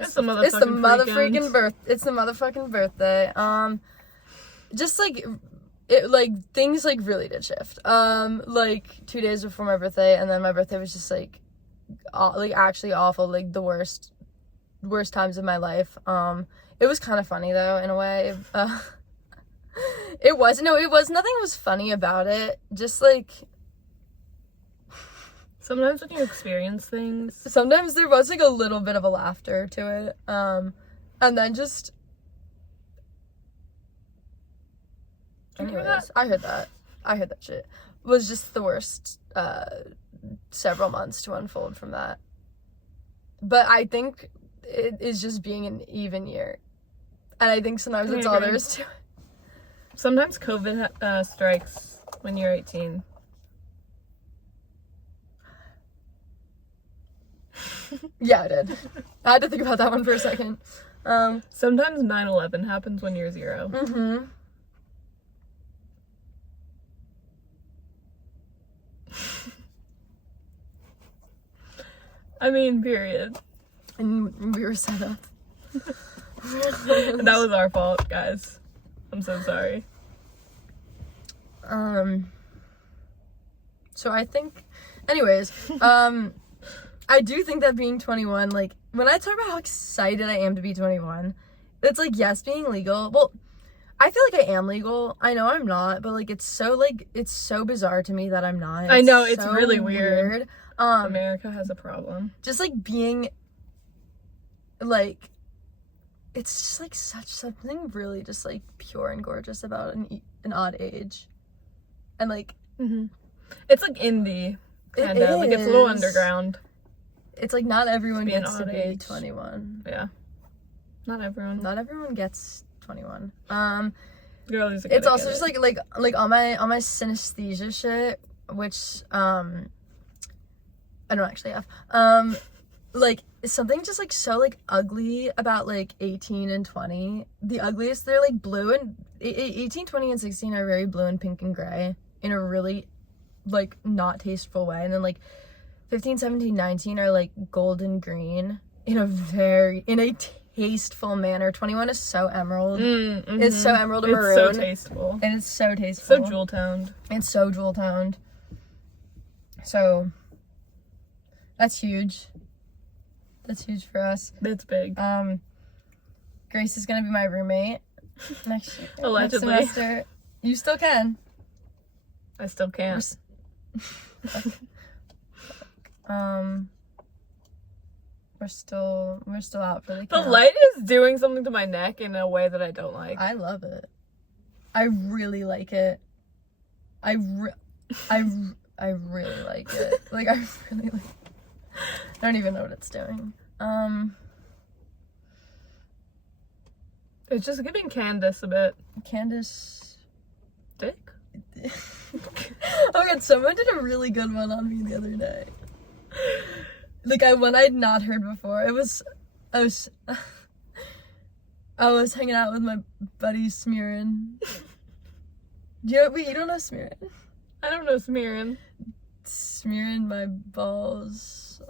It's the motherfucking It's the motherfucking birthday. Just like it, like, things, like, really did shift. Like, 2 days before my birthday, and then my birthday was just, like, actually awful, like, the worst times of my life. It was kind of funny, though, in a way. It was nothing was funny about it, just, like... Sometimes when you experience things... Sometimes there was, like, a little bit of a laughter to it, and then just... Anyways, I heard that shit. It was just the worst, several months to unfold from that. But I think it is just being an even year. And I think sometimes that's all there is to it. Sometimes COVID strikes when you're 18. Yeah, I did. I had to think about that one for a second. Sometimes 9/11 happens when you're 0. Mm-hmm. I mean, period. And we were set up. That was our fault, guys. I'm so sorry. So I think, anyways, I do think that being 21, like, when I talk about how excited I am to be 21, it's like, yes, being legal. Well, I feel like I am legal. I know I'm not, but, like, it's so bizarre to me that I'm not. I know, it's so really weird. Um, America has a problem. Just, like, being, like, it's just, like, such something really just, like, pure and gorgeous about an odd age. And, like... Mm-hmm. It's, like, indie, kind of. Like, it's a little underground. It's, like, not everyone gets to be age. 21. Yeah. Not everyone. Not everyone gets 21. Girlies It's also just, like, on my synesthesia shit, which, I don't actually have. Like, something just, like, so, like, ugly about, like, 18 and 20. The ugliest, they're, like, blue and... 18, 20, and 16 are very blue and pink and gray in a really, like, not tasteful way. And then, like, 15, 17, 19 are, like, golden green in a tasteful manner. 21 is so emerald. Mm-hmm. It's so emerald and maroon. It's so tasteful. And it's so tasteful. So jewel-toned. It's so jewel-toned. So, that's huge. That's huge for us. It's big. Grace is gonna be my roommate next year. Allegedly. Next semester. You still can. I still can't. We're still out for the The count. light is doing something to my neck in a way that I don't like. I love it. I really like it. I really like it. Like, I really like it. I don't even know what it's doing. It's just giving Candace a bit. Candace... Dick? Oh my god, someone did a really good one on me the other day. Like, one I'd not heard before. I was hanging out with my buddy Smearan. You don't know Smearan? I don't know Smearan. Smearing my balls.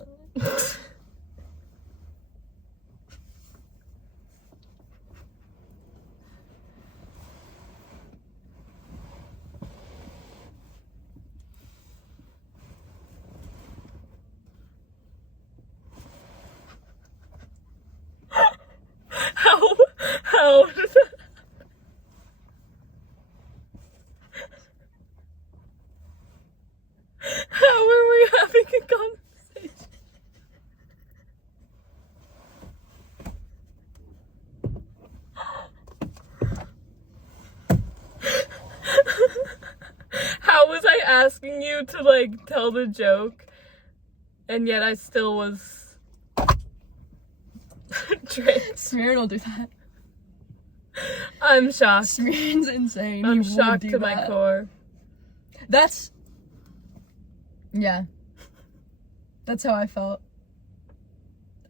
How did that... How are we having a conversation? How was I asking you to, like, tell the joke, and yet I still was tricked? Smearan will do that. I'm shocked. Smearan's insane. I'm He would shocked do to my that. core. That's... Yeah. That's how I felt.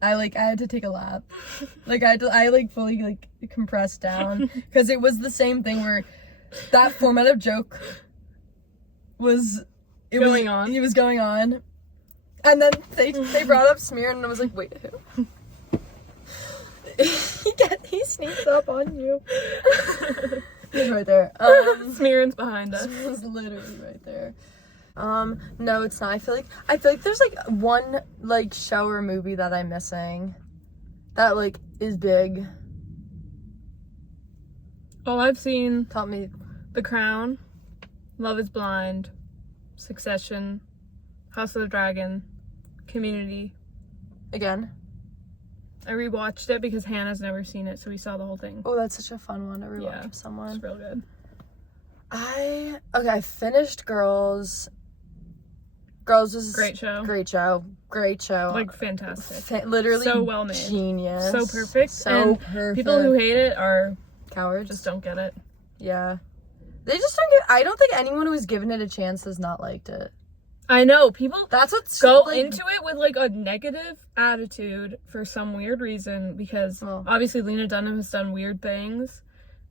I had to take a lap. Like, I fully, like, compressed down. Because it was the same thing where that format of joke was... It going on. He was going on. And then they brought up Smearan, and I was like, wait, who? He sneaks up on you. He's right there. Smearan's behind us. It's literally right there. No, it's not. I feel like there's like one like show or movie that I'm missing that like is big. Oh, I've seen Taught me. The Crown, Love is Blind, Succession, House of the Dragon, Community. Again. I rewatched it because Hannah's never seen it, so we saw the whole thing. Oh, that's such a fun one to rewatch Yeah, with someone. It's real good. I finished Girls. Girls was Great show. Great show. Like, fantastic. Literally So well made. Genius. So perfect. So perfect. People who hate it are cowards. just don't get it. Yeah. They just don't get. I don't think anyone who's given it a chance has not liked it. I know, people That's what's go like, into it with like a negative attitude for some weird reason, because obviously Lena Dunham has done weird things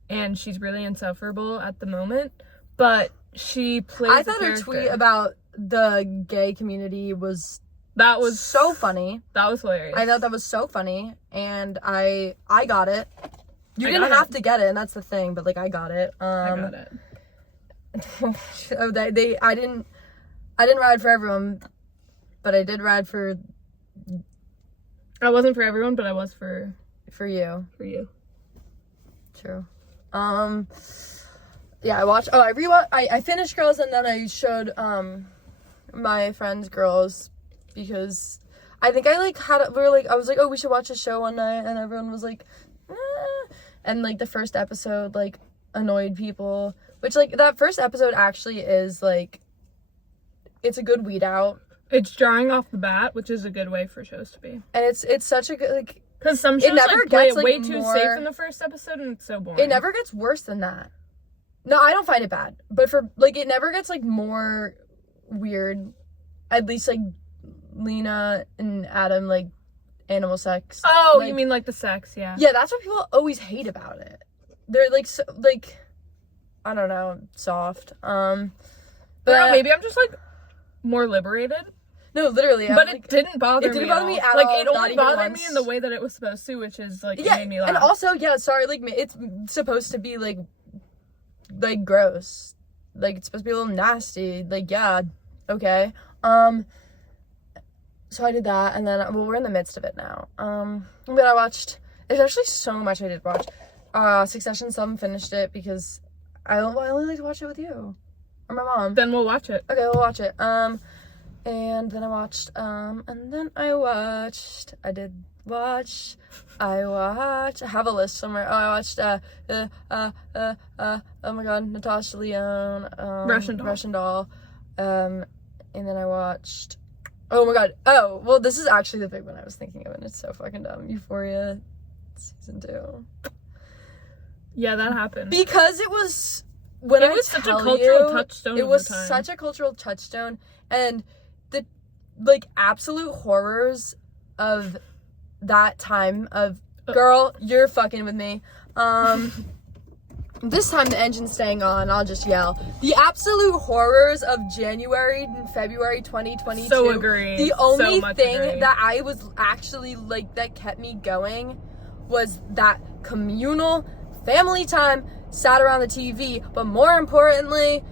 and she's really insufferable at the moment, but she plays I thought her tweet about the gay community was so funny. That was hilarious. I thought that was so funny, and I got it. You didn't have to get it, and that's the thing, but like I got it. I got it. I didn't ride for everyone, but I did ride for. I wasn't for everyone, but I was for you. For you. True. Yeah, I finished Girls, and then I showed my friends Girls, because I think I like I was like, oh, we should watch a show one night, and everyone was like, and like the first episode like annoyed people, which like that first episode actually is like, it's a good weed out. It's jarring off the bat, which is a good way for shows to be. And it's such a good, like, because some shows like play it way too more safe in the first episode, and it's so boring. It never gets worse than that. No, I don't find it bad, but for like it never gets like more weird. At least like Lena and Adam like animal sex. Oh, like, you mean like the sex? Yeah. Yeah, that's what people always hate about it. They're like so, like, I don't know, soft. But maybe I'm just like more liberated. No, literally. But it didn't bother me. It didn't bother me at all. all. Like, it only bothered me in the way that it was supposed to, which is like, it made me laugh. And also, yeah, sorry, like, it's supposed to be like gross. Like, it's supposed to be a little nasty. Like, yeah, okay. So I did that, and then, well, we're in the midst of it now. But I watched, there's actually so much I did watch. Succession, some finished it because I only like to watch it with you. Or my mom. Then we'll watch it. Okay, we'll watch it. And then I watched, I have a list somewhere. Oh, I watched, oh my god, Natasha Lyonne, Russian Doll. And then I watched, oh my god, oh, well, this is actually the big one I was thinking of, and it's so fucking dumb. Euphoria season 2. Yeah, that happened. Because it was, such a cultural touchstone. It was such a cultural touchstone, and the like absolute horrors of that time of girl, you're fucking with me. This time the engine's staying on, I'll just yell. The absolute horrors of January and February 2022. So agree. The only thing that I was actually like that kept me going was that communal family time, sat around the TV, but more importantly,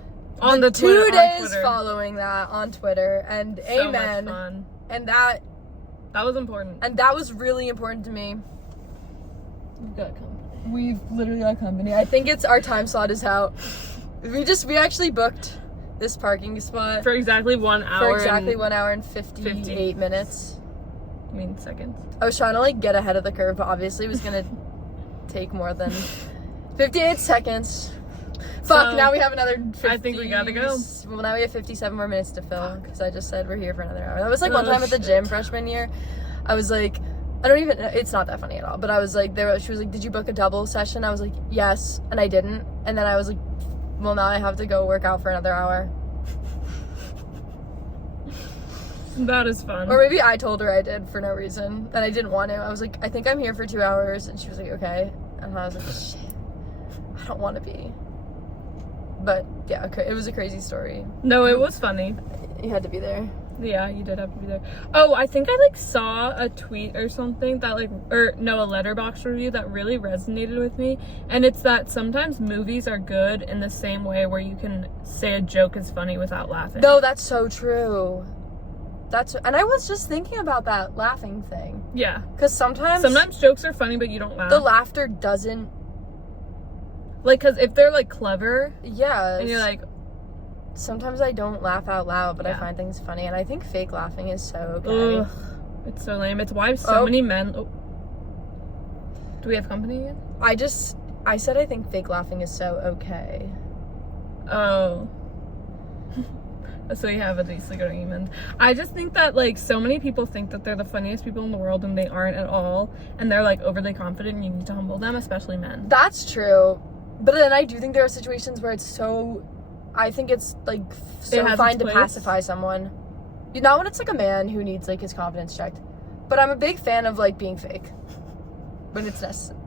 on the Twitter, 2 days following that on Twitter, and so amen. Much fun. And that was important. And that was really important to me. We've got company. We've literally got company. I think it's our time slot is out. We actually booked this parking spot for exactly 1 hour. For exactly 1 hour and 58 minutes. I mean seconds. I was trying to like get ahead of the curve, but obviously it was gonna take more than 58 seconds. Fuck, so, now we have another 50. I think we gotta go. Well, now we have 57 more minutes to fill, because I just said we're here for another hour. That was like one time at the gym freshman year. I was like, it's not that funny at all, but I was like, she was like, did you book a double session? I was like, yes, and I didn't. And then I was like, well, now I have to go work out for another hour. That is fun. Or maybe I told her I did for no reason, and I didn't want to. I was like, I think I'm here for 2 hours, and she was like, okay. And I was like, shit, I don't want to be. But yeah, okay, it was a crazy story. No, it was funny. You had to be there. Yeah, you did have to be there. Oh, I think I like saw a tweet or something that like, or no, a letterbox review that really resonated with me. And it's that sometimes movies are good in the same way where you can say a joke is funny without laughing. No, that's so true. And I was just thinking about that laughing thing. Yeah. Because sometimes jokes are funny, but you don't laugh. the laughter doesn't. Like, because if they're like clever. Yeah. And you're like. Sometimes I don't laugh out loud, but Yeah. I find things funny. And I think fake laughing is so okay. Ugh, it's so lame. It's why so many men. Oh. Do we have company again? I said I think fake laughing is so okay. Oh. So we have a disagreement. I just think that like so many people think that they're the funniest people in the world and they aren't at all, and they're like overly confident and you need to humble them, especially men. That's true. But then I do think there are situations where it's so, I think it's like so fine to pacify someone. Not when it's like a man who needs like his confidence checked. But I'm a big fan of like being fake when it's necessary.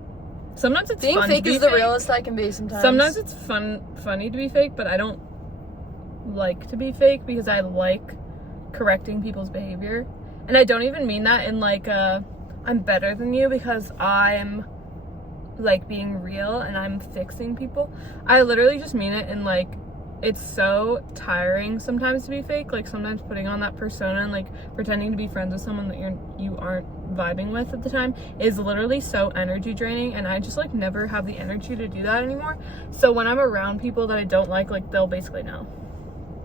Sometimes it's being fun fake to be is the fake. realest I can be sometimes. Sometimes it's funny to be fake, but I don't like to be fake because I like correcting people's behavior. And I don't even mean that in like I'm better than you because I'm like being real and I'm fixing people. I literally just mean it in like it's so tiring sometimes to be fake. Like sometimes putting on that persona and like pretending to be friends with someone that you aren't vibing with at the time is literally so energy draining, and I just like never have the energy to do that anymore. So when I'm around people that I don't like they'll basically know.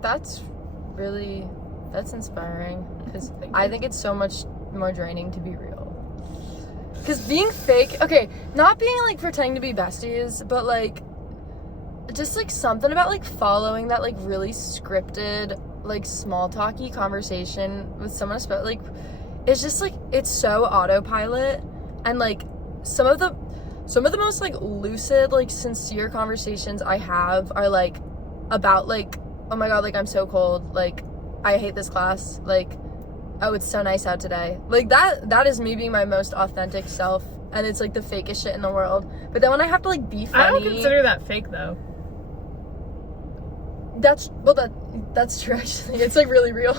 That's inspiring because I think it's so much more draining to be real. Because being fake, okay, not being like pretending to be besties, but like just like something about like following that like really scripted like small talky conversation with someone, like it's just like it's so autopilot, and like some of the most like lucid like sincere conversations I have are like about like, oh my god, like I'm so cold, like I hate this class, like oh it's so nice out today, like that is me being my most authentic self, and it's like the fakest shit in the world. But then when I have to like be funny, I don't consider that fake though. That's true actually. It's like really real.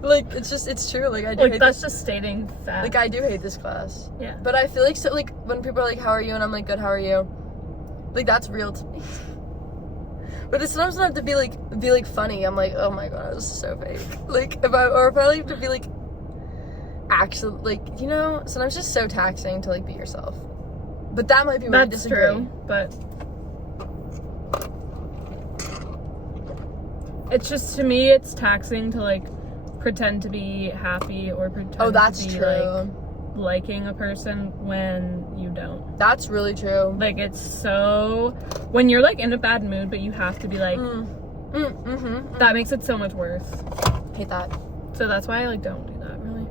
Like it's true. Like I do. Like that's just stating fact. Like I do hate this class. Yeah. But I feel like so like when people are like, "How are you?" and I'm like, "Good. How are you?" Like that's real to me. But it sometimes doesn't have to be like funny. I'm like, oh my god, this is so fake. Like if I have to be like actually like, you know, sometimes it's just so taxing to like be yourself. But that might be where I disagree. True, but it's just, to me, it's taxing to like pretend to be happy or pretend to be like liking a person when you don't. That's really true. Like it's so, when you're like in a bad mood but you have to be like that makes it so much worse. Hate that. So that's why I like don't do that really.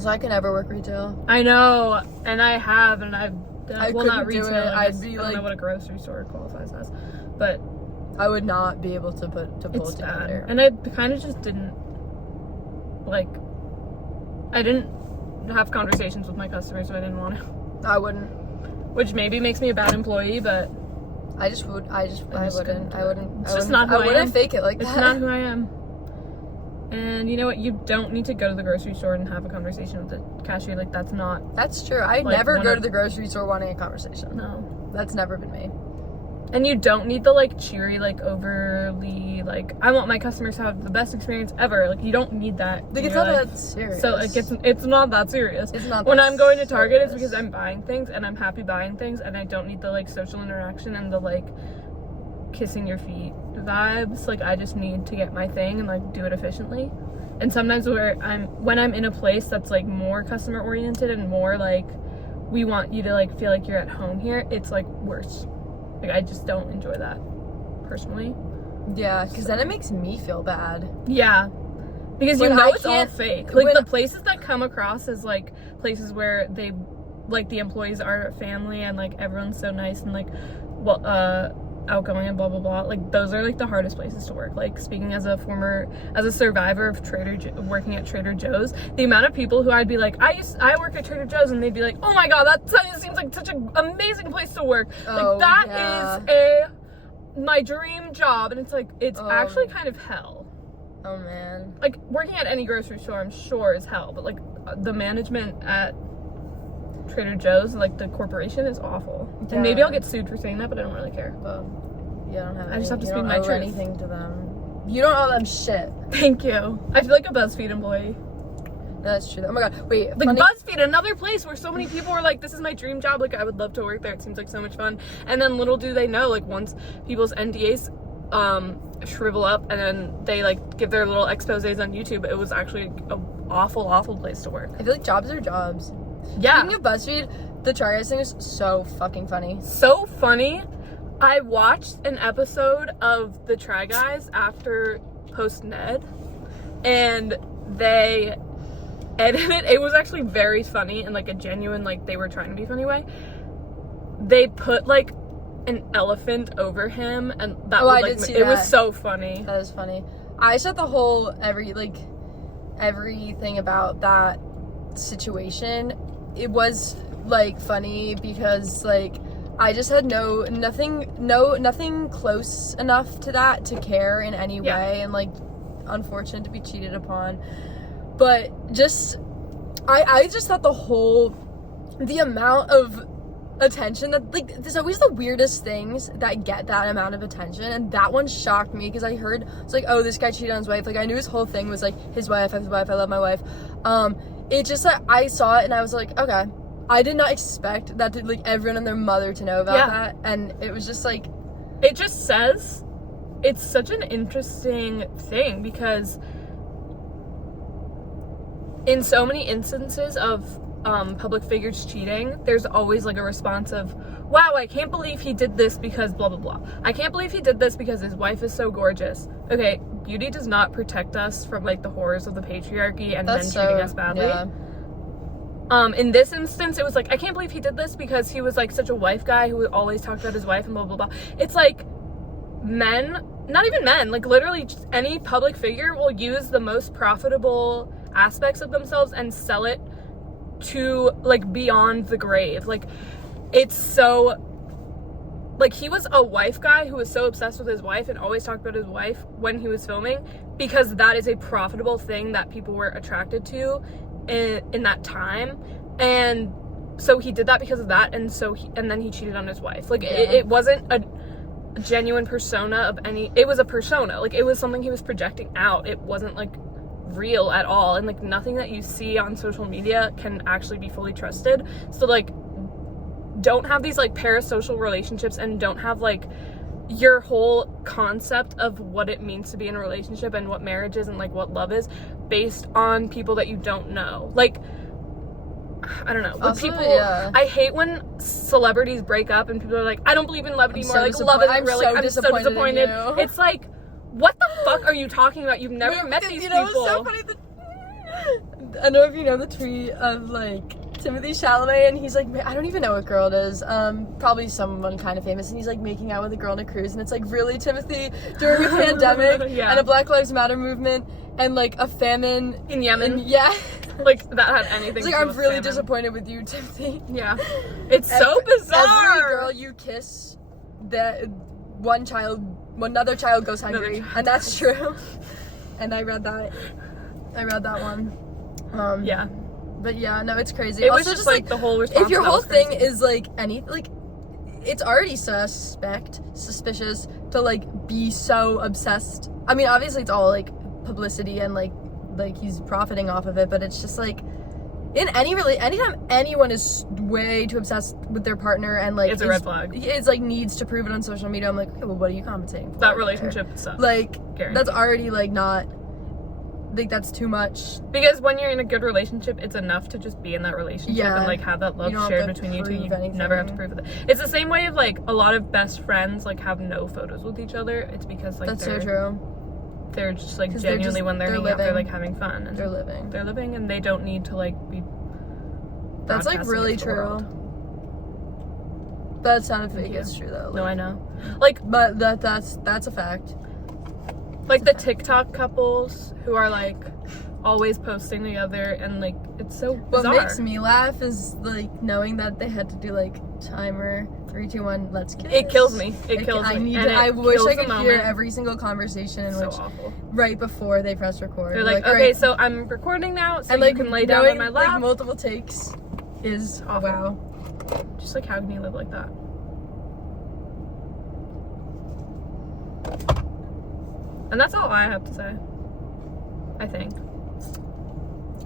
So I can never work retail. I know, and I have, and I've done, well, not retail. I don't know what a grocery store qualifies as, but I would not be able to pull it together. And I kind of just didn't like. I didn't have conversations with my customers, so I didn't want to. I wouldn't. Which maybe makes me a bad employee, but I wouldn't. It's just not who I am. I wouldn't fake it like that. It's not who I am. And you know what? You don't need to go to the grocery store and have a conversation with the cashier. Like that's not. That's true. I like, never go to the grocery store wanting a conversation. No, that's never been me. And you don't need the like cheery, like overly, like I want my customers to have the best experience ever. Like you don't need that. Like it's not that serious. So like it's not that serious. It's not. When I'm going to Target, it's because I'm buying things and I'm happy buying things, and I don't need the like social interaction and the like kissing your feet vibes. Like I just need to get my thing and like do it efficiently. And sometimes when I'm in a place that's like more customer oriented and more like we want you to like feel like you're at home here, it's like worse. Like I just don't enjoy that personally. Yeah, because then it makes me feel bad. Yeah, because you know it's all fake. Like the places that come across as like places where they like the employees are family and like everyone's so nice and like outgoing and blah blah blah, like those are like the hardest places to work. Like speaking as a survivor of working at Trader Joe's, the amount of people who I'd be like, I work at Trader Joe's, and they'd be like, oh my god, that seems like such an amazing place to work. Like that is my dream job, and it's like it's actually kind of hell. Oh man. Like, working at any grocery store, I'm sure is hell, but like the management at Trader Joe's, like the corporation, is awful. Yeah. And maybe I'll get sued for saying that, but I don't really care. Well, you don't have. I just have to speak you don't my owe truth. anything to them. You don't owe them shit. Thank you. I feel like a BuzzFeed employee. No, that's true. Oh my god. Wait. Like funny- BuzzFeed, another place where so many people were like, this is my dream job. Like, I would love to work there. It seems like so much fun. And then little do they know, like, once people's NDAs shrivel up and then they like give their little exposés on YouTube, it was actually a awful place to work. I feel like jobs are jobs. Yeah. Speaking of BuzzFeed, the Try Guys thing is so fucking funny. So funny. I watched an episode of the Try Guys after Post Ned, and they edited it. It was actually very funny and like a genuine, like they were trying to be funny way. They put like an elephant over him, and that was like, it was so funny. That was funny. I said the whole everything about that situation. It was like funny because like I just had nothing close enough to that to care in any way, and like unfortunate to be cheated upon. But just I just thought the amount of attention that, like, there's always the weirdest things that get that amount of attention, and that one shocked me because I heard it's like, oh, this guy cheated on his wife. Like, I knew his whole thing was like his wife, I love my wife. It just like I saw it and I was like, okay, I did not expect that to, like, everyone and their mother to know about that, and it was just like, it just says it's such an interesting thing because in so many instances of public figures cheating, there's always like a response of, wow, I can't believe he did this because blah blah blah. I can't believe he did this because his wife is so gorgeous. Okay, beauty does not protect us from like the horrors of the patriarchy and men treating us badly. Yeah. In this instance, it was like, I can't believe he did this because he was like such a wife guy who always talked about his wife and blah blah blah. It's like men, not even men, like literally just any public figure will use the most profitable aspects of themselves and sell it to like beyond the grave. Like, it's so, like, he was a wife guy who was so obsessed with his wife and always talked about his wife when he was filming because that is a profitable thing that people were attracted to in that time, and so he did that because of that, and then he cheated on his wife. Like, it wasn't a genuine persona of any, it was a persona, like it was something he was projecting out. It wasn't like real at all, and like nothing that you see on social media can actually be fully trusted. So like, don't have these like parasocial relationships, and don't have like your whole concept of what it means to be in a relationship and what marriage is and like what love is based on people that you don't know. Like, I don't know. Also, people, I hate when celebrities break up and people are like, I don't believe in love anymore. Like, love isn't real. Like, I'm so disappointed. It's like, what the fuck are you talking about? You've never met these people. It's so funny I don't know if you know the tweet of like Timothy Chalamet, and he's like, I don't even know what girl it is, probably someone kind of famous, and he's like making out with a girl on a cruise, and it's like, really, Timothy, during a pandemic and a Black Lives Matter movement and like a famine in Yemen, like that had anything it's like, I'm really disappointed with you, Timothy. It's so bizarre. Every girl you kiss, that another child goes hungry, and that's true. And I read that one. But yeah, no, it's crazy. It also, was just like the whole response. If your whole thing is like it's already suspicious to like be so obsessed. I mean, obviously it's all like publicity and like he's profiting off of it, but it's just like, in anytime anyone is way too obsessed with their partner and like, it's a red flag. It's like needs to prove it on social media. I'm like, okay, well, what are you compensating for? That relationship sucks. Like, guaranteed. That's already like not, like, that's too much. Because when you're in a good relationship, it's enough to just be in that relationship and like have that love shared between you two. You never have to prove it. It's the same way of like a lot of best friends like have no photos with each other. It's because like that's so true. They're just like genuinely when they're hanging out, they're like having fun. And they're living, and they don't need to like be. That's like really true. That's not a fake. It's true though. Like, no, I know. Like, but that's a fact. Like the TikTok couples who are like always posting together, and like it's so bizarre. What makes me laugh is like knowing that they had to do like timer 3, 2, 1, let's kiss. It kills me. It kills me. I wish I could hear moment. every single conversation in So which awful. right before they press record. They're like, all okay, right. so I'm recording now, so and you like can lay down on my like lap. multiple takes is Awful. wow. Just like, how can you live like that? And that's all I have to say. I think.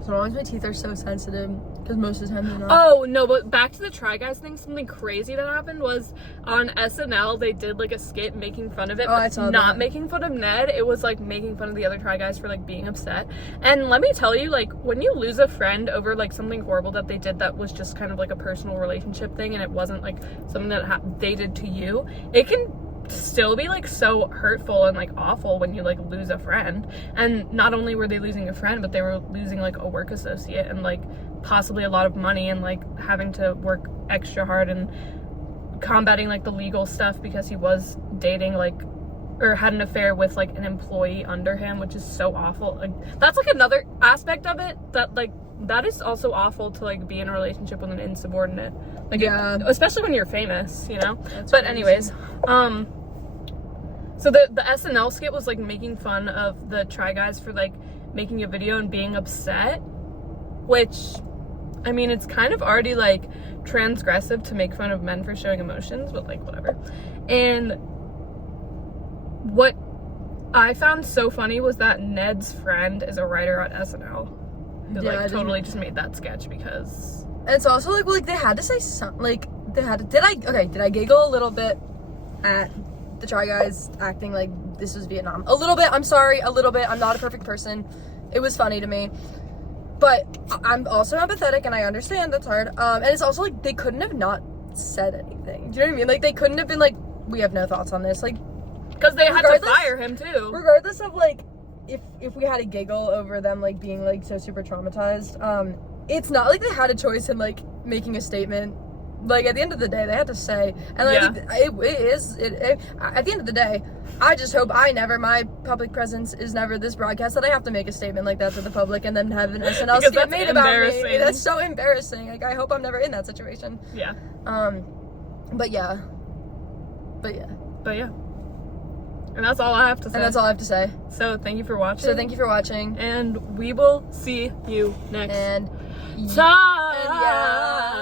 So long as my teeth are so sensitive, because most of the time they're not. Oh, no, but back to the Try Guys thing, something crazy that happened was on SNL, they did like a skit making fun of it, Oh, I but saw not that. making fun of Ned. It was like making fun of the other Try Guys for like being upset. And let me tell you, like, when you lose a friend over like something horrible that they did that was just kind of like a personal relationship thing, and it wasn't like something that they did to you, it can still be like so hurtful and like awful when you like lose a friend. And not only were they losing a friend, but they were losing like a work associate and like possibly a lot of money and like having to work extra hard and combating like the legal stuff because he was dating like or had an affair with like an employee under him, which is so awful. Like that's like another aspect of it that like that is also awful to like be in a relationship with an insubordinate, like Yeah. especially when you're famous, you know. That's But crazy. anyways, so the SNL skit was like making fun of the Try Guys for like making a video and being upset, which I mean it's kind of already like transgressive to make fun of men for showing emotions, but like whatever. And what I found so funny was that Ned's friend is a writer at SNL who Yeah, I like didn't- totally just made that sketch because And it's also like, well, like they had to say something. Like they had to. Did I giggle a little bit at the Try Guys acting like this was Vietnam? A little bit. I'm sorry. A little bit. I'm not a perfect person. It was funny to me, but I'm also empathetic and I understand that's hard. And it's also like they couldn't have not said anything. Do you know what I mean? Like they couldn't have been like, we have no thoughts on this. Like because they had to Regardless- fire him too. regardless of like if we had a giggle over them like being like so super traumatized, it's not like they had a choice in like making a statement. Like at the end of the day they had to say, and Yeah. I think at the end of the day I just hope my public presence is never this broadcast that I have to make a statement like that to the public and then have an SNL Because skit that's made about me. embarrassing. That's so embarrassing. Like I hope I'm never in that situation. Yeah. But yeah. But yeah. And that's all I have to say. And that's all I have to say. So thank you for watching. So thank you for watching. And we will see you next And time. yeah.